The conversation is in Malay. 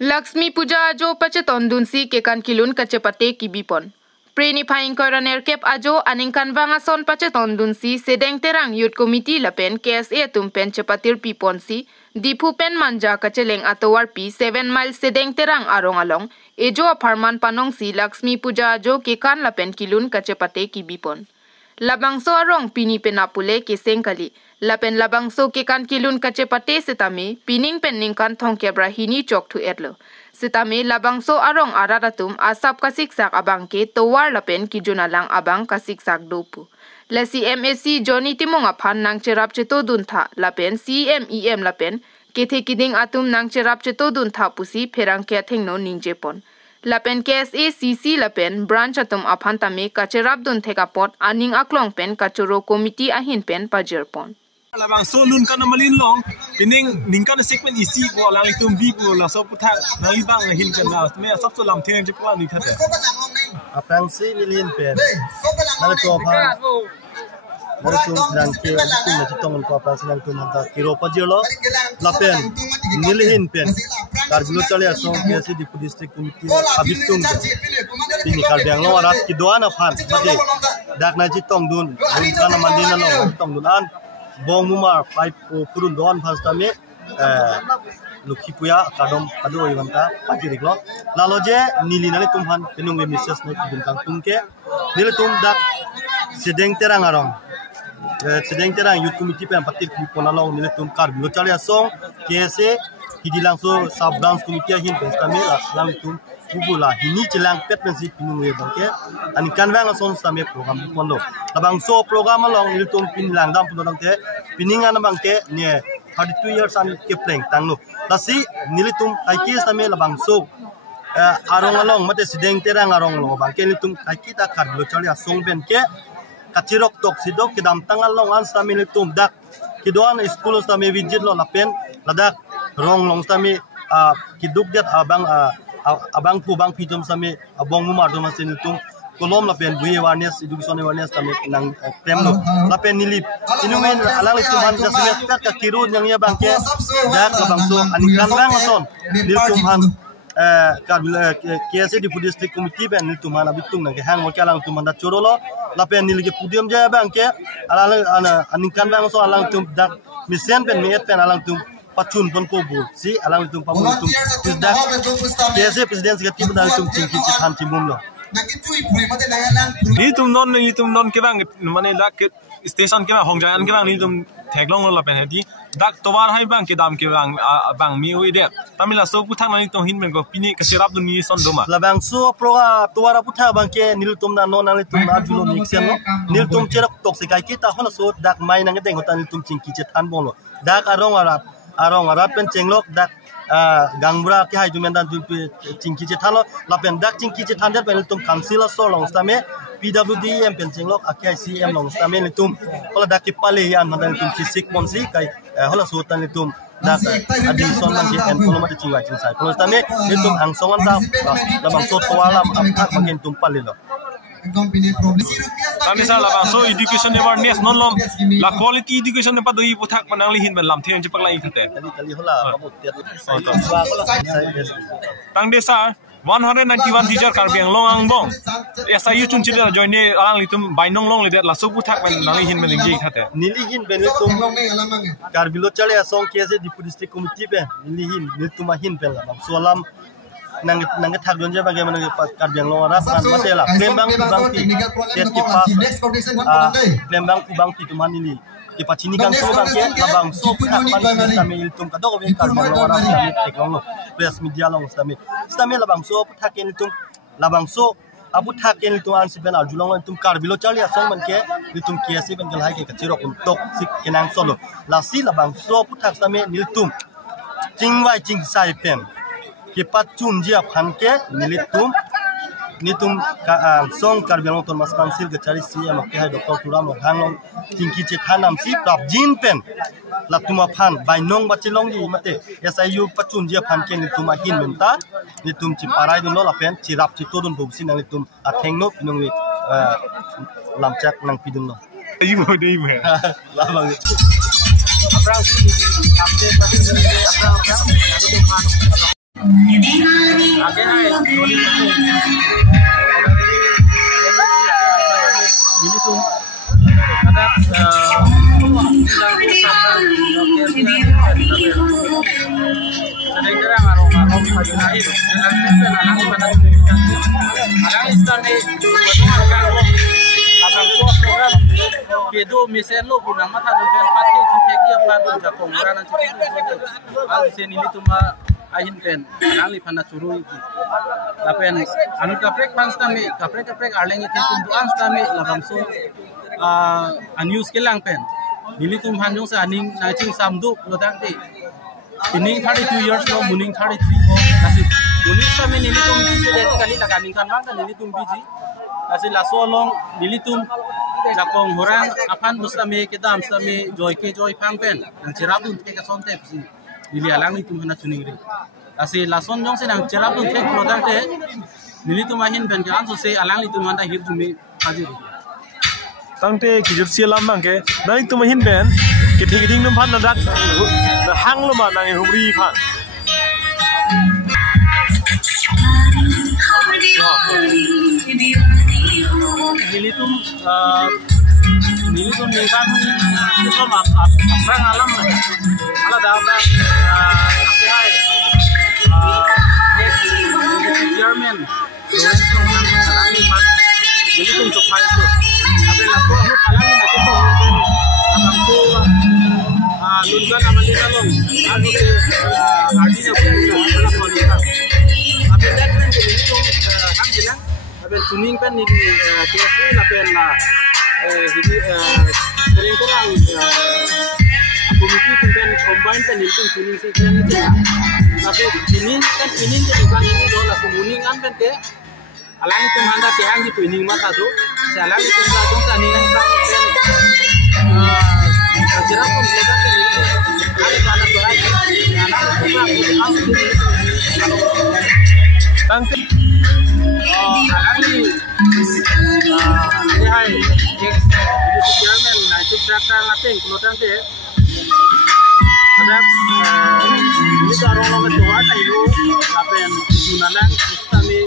Lakshmi Puja ajo pacheton dunsi ke kan kilun kacepate kibipon. Preni phaing koraner kep ajo aningkan vangason pacheton dunsi sedeng terang youth committee lapen KSA tumpen cepatir piponsi dipu pen manja kaceleng atowar pi 7 mile sedeng terang arong along ejo aparman panongsi Lakshmi Puja ajo ke kan lapen kilun kacepate kibipon. Labangso arong pini penapule ke sengkali. Lapen labangso ke kan kilun kacepate setame pining peningkan thongkebra hini chok tu etlo. Setame labangso arong araratum asap kasiksak abang ke towar lapen kijunalang abang kasiksak dopu. La CMAC Johnny Timong aphan nang cerap ceto duntha lapen CMEM lapen kethe kiding atum nang cerap ceto duntha pusi perang ke thengno ningjepon. Lapen KSA CC lapen branch atum aphan tame kacerap dunthe kapot aning aklong pen kachoro committee ahin pen pajerpon. Labang so nun kan malin long pining ningkan segmen isi ko lang litum bi ko la so putha nali bang hin kan la me sab so lam theng je ko ni khate apang si nilin pen nal to pha nal to rang ke tu na chitong ko apang silang tu manta kiro pajelo la pen nilin pen karjulo chale aso ke si dipu district committee abitung pini kal bang lo arat ki doana phan mate dak na chitong dun kan mandina lo chitong dun an bong mumar pipe kurun don phastame lukhi puya kadom kado ibanta pajirik lo laloje nilinale tumhan penung message no bintang tungke nil tum dak sedeng terang arong sedeng terang youth committee pen patir ponalong nil tum kar bilo chale asong kese hidilang so sub dance committee hin phastame lang tum bubula hini chelang pet pensi pinung bangke ani kanwang asong stame program ponlo labang so program along nil tum pin langdam punodang te piningan bangke ne 32 years an kepleng tanglo lasi nilitum kaiki stame labang so arong along mate sideng terang arong lo bangke nilitum kaiki ta karblo chali asong ben ke kachirok tok sidok kidam tangal long an stame nilitum dak kidoan school stame visit lo lapen ladak rong long stame kiduk dat abang pu bang pijom stame abong mumar do masin nilitum kolom lapen buye awareness education awareness tame nang temlo lapen nilip inumen alang itu han jasmet pet ka kirun yang ya bangke dak labang so anikan bang ason niltum han KSA di district committee ben niltum han abitung nang hang mo kalang tum da chorolo lapen nilge podium ja bangke alang anikan bang so alang tum dak misen pen met pen alang tum pacun pon ko bu si alang tum pamul tum dak KSA president sekati dal tum cingki cithan timum lo ni tum non ke bang mane dak station ke hongjan ke bang ni tum theklong lo pen hedi dak towar hai bang ke dam ke bang mi oi de tamila so puthang ni tum hin ben ko pini ka sirap du ni son doma la bang so proga towara putha bang ke nil tum na non ani tum na julo mixen no nil tum cherak tok se kai ke ta hono so dak mai nang deng hotan tum cingki che than bolo dak arong arat pen chenglok dak gangbra ke hai jumen dan cingki che thalo lapen dak cingki che than der pen tum council so long stame PWD pen chenglok akai CM long stame tum hola dak ki pale yan madan tum ci sik monsi kai hola so tan tum dak adi son lang ke en koloma de cingwa cingsai kono stame tum ang songan ta labang so towalam apak makin tum pale lo kami sa labang so education awareness non lom la quality education ne padoi puthak manang lihin ben lam theng jipak lai khate kali hola kabut tang desa 191 teacher karbiang long angbong SIU chunchila join ne alang litum bainong long le la so puthak ben nang lihin ben ji khate nilihin ben tum karbilo chale asong KSA di district committee ben nilihin niltum ahin ben labang so lam nang thak don je bagaimana karbiang long ras kan matela klembang pi tet ki pas klembang pi tuman ini ki pachini kan so bang ke labang so puthak pan sami iltum kadok ben karbiang long ras sami teklong press media long sami labang so puthak iltum labang so abu thak iltum an siben arjulong iltum karbilo chali asong man ke iltum KSA ben gal hai ke kachirok tok sik kenang solo la si labang so puthak sami iltum chingwai chingsai pen ke pacun jia phanke nitum song karbiang ton mas council ke chari CM ke hai Dr. Turam hanglong tingki che thanam si prap jin pen latuma phan bainong bachilong ji mate SIU pacun jia phanke nituma hin menta nitum chi parai dun la pen chi rap chi todun bobsi nang nitum athengno pinung lamchak nang pidun no ibu labang Aprang Kedo mesen lo punang mata dompet pakai cupegi apa tuh jakong orang cipu itu al sen ini tuh mah ahin pen ngali pana curu itu tapi anu kaprek pans kami kaprek arleng itu tunduan kami labang so news kelang pen ini tuh hanjung sa aning nacing samdu lodang ti ini 32 years lo muning 33 ko kasih muning kami ini tuh jadi kali laganing kan bang ini tuh biji kasih lasolong ini tuh jakong orang apan busame kedam same joy pangpen nang cerabun ke kasonte si dili alang itu hana cuningri asi lason jong se nang cerabun ke product te dili tu mahin ben kan so se alang itu manda hir tumi hajir tangte kijur sialam bangke nang itu mahin ben kiting num phan nadak hang lo ma nang humri phan Nilitum nikan itu mah perang alam lah, ala dapat apa German, nilitum coklat itu, tapi laku alam ini nanti tuh mungkin abang tuh lungan amalin along, aku artinya adalah kualitas, tapi deadman jadi itu kan bilang. Aben tuning pen ni KSA la pen la jadi sering kurang komiti pen combine pen itu tuning si pen itu ya tapi ini kan ini bukan ini do la sumuning an pen ke alang itu manda ke hang itu ini mata do salang itu sa dong sa ni nang sang pen kira pun lepas ke ini ada kana do ai ana itu tangte alami hai itu German nah itu belakang ating kemudian deh ada ini orang orang tua itu apa yang gunakan kami